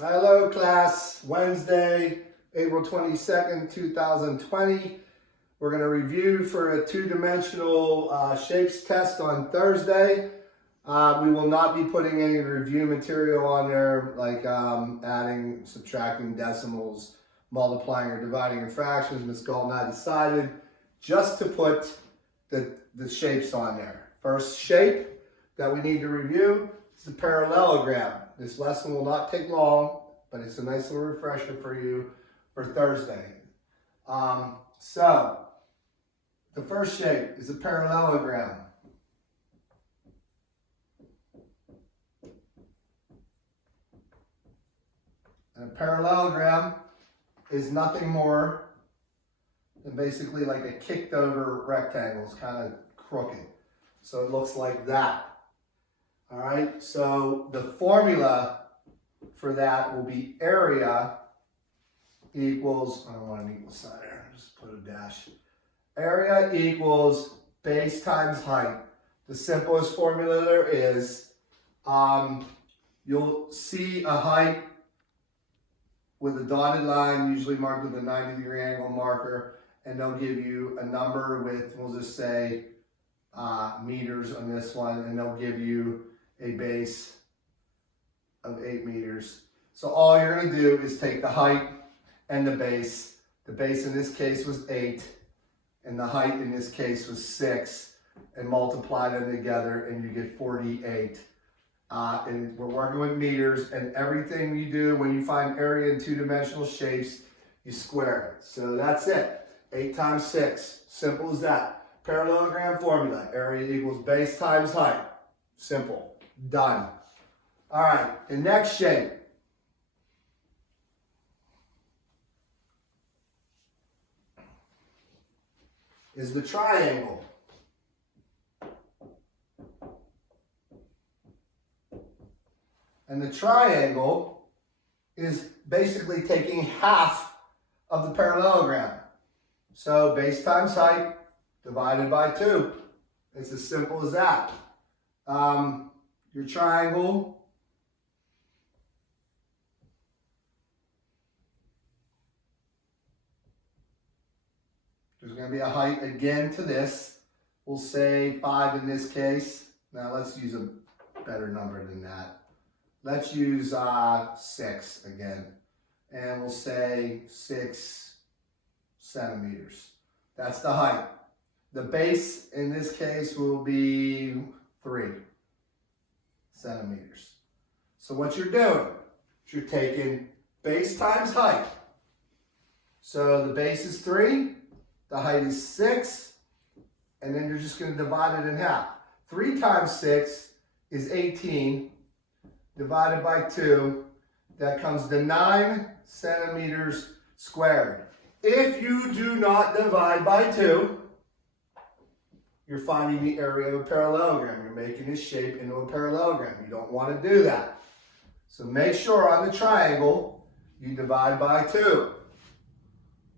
Hello class, Wednesday, April 22nd, 2020. We're going to review for a two-dimensional shapes test on Thursday. We will not be putting any review material on there like adding, subtracting decimals, multiplying or dividing in fractions. Ms. Gall and I decided just to put the shapes on there. First shape that we need to review is the parallelogram. This lesson will not take long, but it's a nice little refresher for you for Thursday. So, the first shape is a parallelogram. And a parallelogram is nothing more than basically like a kicked over rectangle. It's kind of crooked. So it looks like that. All right, so the formula for that will be area equals, I don't want an equal sign there, just put a dash. Area equals base times height. The simplest formula there is, you'll see a height with a dotted line, usually marked with a 90-degree angle marker, and they'll give you a number with, we'll just say, meters on this one, and they'll give you a base of 8 meters. So all you're going to do is take the height and the base. The base in this case was 8, and the height in this case was 6, and multiply them together, and you get 48. And we're working with meters, and everything you do when you find area in two-dimensional shapes, you square it. So that's it. 8 times 6. Simple as that. Parallelogram formula. Area equals base times height. Simple. Done. All right, the next shape is the triangle. And the triangle is basically taking half of the parallelogram. So base times height divided by 2. It's as simple as that. Your triangle there's going to be a height again to this. We'll say 5 in this case. Now let's use a better number than that. Let's use 6 again. And we'll say 6 centimeters. That's the height. The base in this case will be 3 centimeters. So what you're doing is you're taking base times height. So the base is 3, the height is 6, and then you're just going to divide it in half. 3 times 6 is 18, divided by 2, that comes to 9 centimeters squared. If you do not divide by 2, you're finding the area of a parallelogram. You're making this shape into a parallelogram. You don't want to do that. So make sure on the triangle, you divide by 2.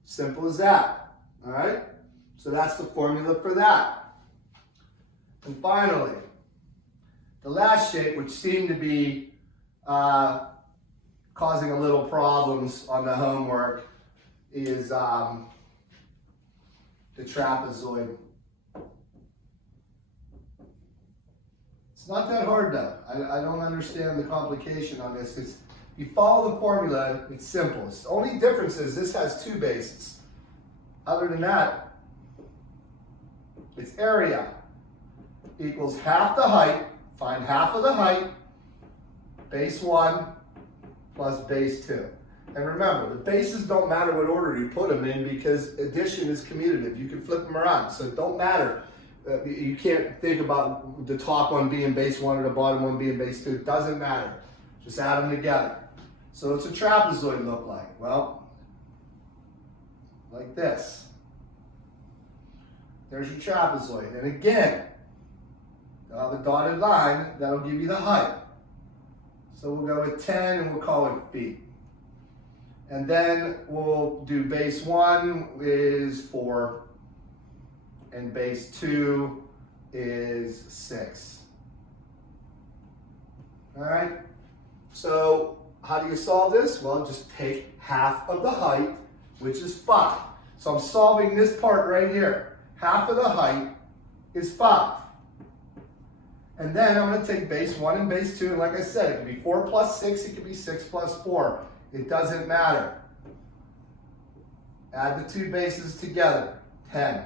Simple as that. All right? So that's the formula for that. And finally, the last shape, which seemed to be causing a little problems on the homework, is the trapezoid. It's not that hard though. I don't understand the complication on this. Because you follow the formula, it's simple. The only difference is this has 2 bases. Other than that, it's area equals half the height. Find half of the height, base 1 plus base 2. And remember, the bases don't matter what order you put them in because addition is commutative. You can flip them around, so it don't matter. You can't think about the top one being base 1 or the bottom one being base 2. It doesn't matter. Just add them together. So what's a trapezoid look like? Well, like this. There's your trapezoid. And again, you'll have a dotted line. That'll give you the height. So we'll go with 10 and we'll call it feet. And then we'll do base 1 is 4. And base 2 is 6. All right, so how do you solve this? Well, just take half of the height, which is 5. So I'm solving this part right here. Half of the height is 5. And then I'm going to take base 1 and base 2. And like I said, it could be 4 plus 6. It could be 6 plus 4. It doesn't matter. Add the two bases together. 10.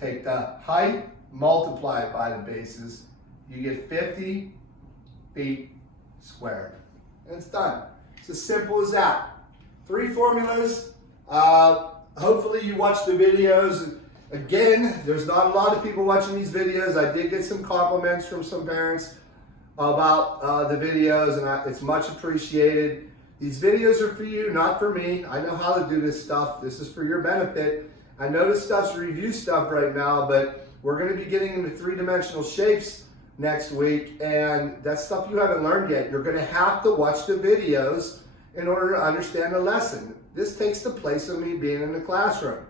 Take the height, multiply it by the bases. You get 50 feet squared. And it's done. It's as simple as that. 3 formulas. Hopefully you watch the videos. Again, there's not a lot of people watching these videos. I did get some compliments from some parents about the videos, and it's much appreciated. These videos are for you, not for me. I know how to do this stuff. This is for your benefit. I know this stuff's review stuff right now, but we're going to be getting into 3-dimensional shapes next week, and that's stuff you haven't learned yet. You're going to have to watch the videos in order to understand the lesson. This takes the place of me being in the classroom,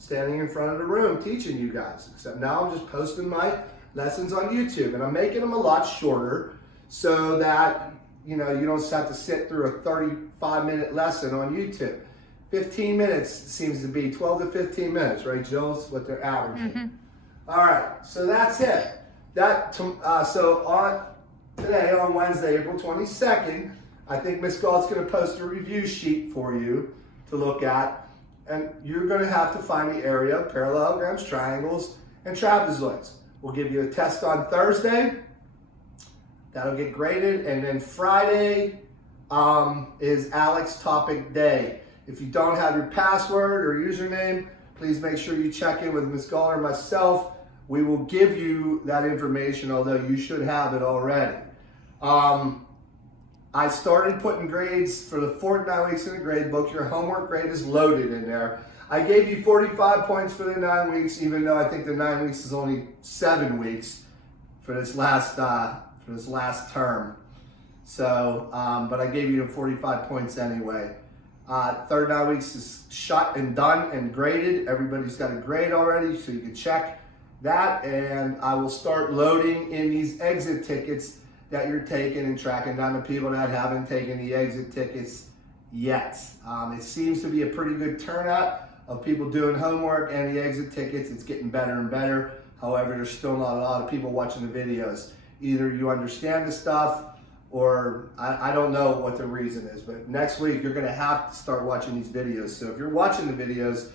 standing in front of the room teaching you guys, except now I'm just posting my lessons on YouTube, and I'm making them a lot shorter so that you don't have to sit through a 35-minute lesson on YouTube. 15 minutes seems to be 12 to 15 minutes, right, Jill? Is what they're averaging. Mm-hmm. All right, so that's it. So on today, on Wednesday, April 22nd, I think Ms. Galt's going to post a review sheet for you to look at, and you're going to have to find the area of parallelograms, triangles, and trapezoids. We'll give you a test on Thursday. That'll get graded, and then Friday is Alex Topic Day. If you don't have your password or username, please make sure you check in with Ms. Gall or myself. We will give you that information, although you should have it already. I started putting grades for the 9 weeks in the grade book. Your homework grade is loaded in there. I gave you 45 points for the 9 weeks, even though I think the 9 weeks is only 7 weeks for this last term. So, but I gave you the 45 points anyway. Third 9 weeks is shot and done and graded. Everybody's got a grade already, so you can check that. And I will start loading in these exit tickets that you're taking and tracking down the people that haven't taken the exit tickets yet. It seems to be a pretty good turnout of people doing homework and the exit tickets. It's getting better and better. However, there's still not a lot of people watching the videos. Either you understand the stuff, or I don't know what the reason is, but next week you're going to have to start watching these videos. So if you're watching the videos,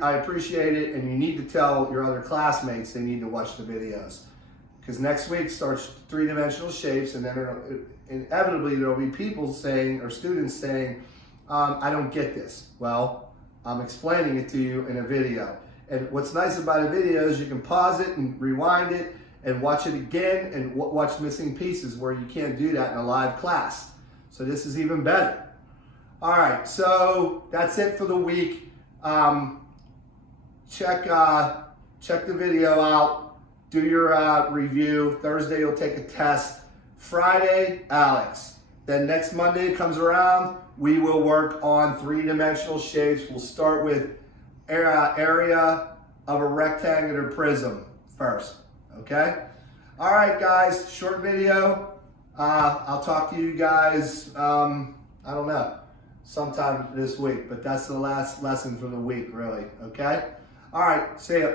I appreciate it, and you need to tell your other classmates they need to watch the videos. Because next week starts 3-dimensional shapes, and then inevitably there will be people saying, or students saying, I don't get this. Well, I'm explaining it to you in a video. And what's nice about a video is you can pause it and rewind it, and watch it again and watch missing pieces where you can't do that in a live class. So this is even better. All right, so that's it for the week. Check the video out. Do your review. Thursday you'll take a test. Friday, Alex. Then next Monday comes around, we will work on 3-dimensional shapes. We'll start with area of a rectangular prism first. Okay? All right, guys, short video. I'll talk to you guys, I don't know, sometime this week, but that's the last lesson for the week, really. Okay? All right, see ya.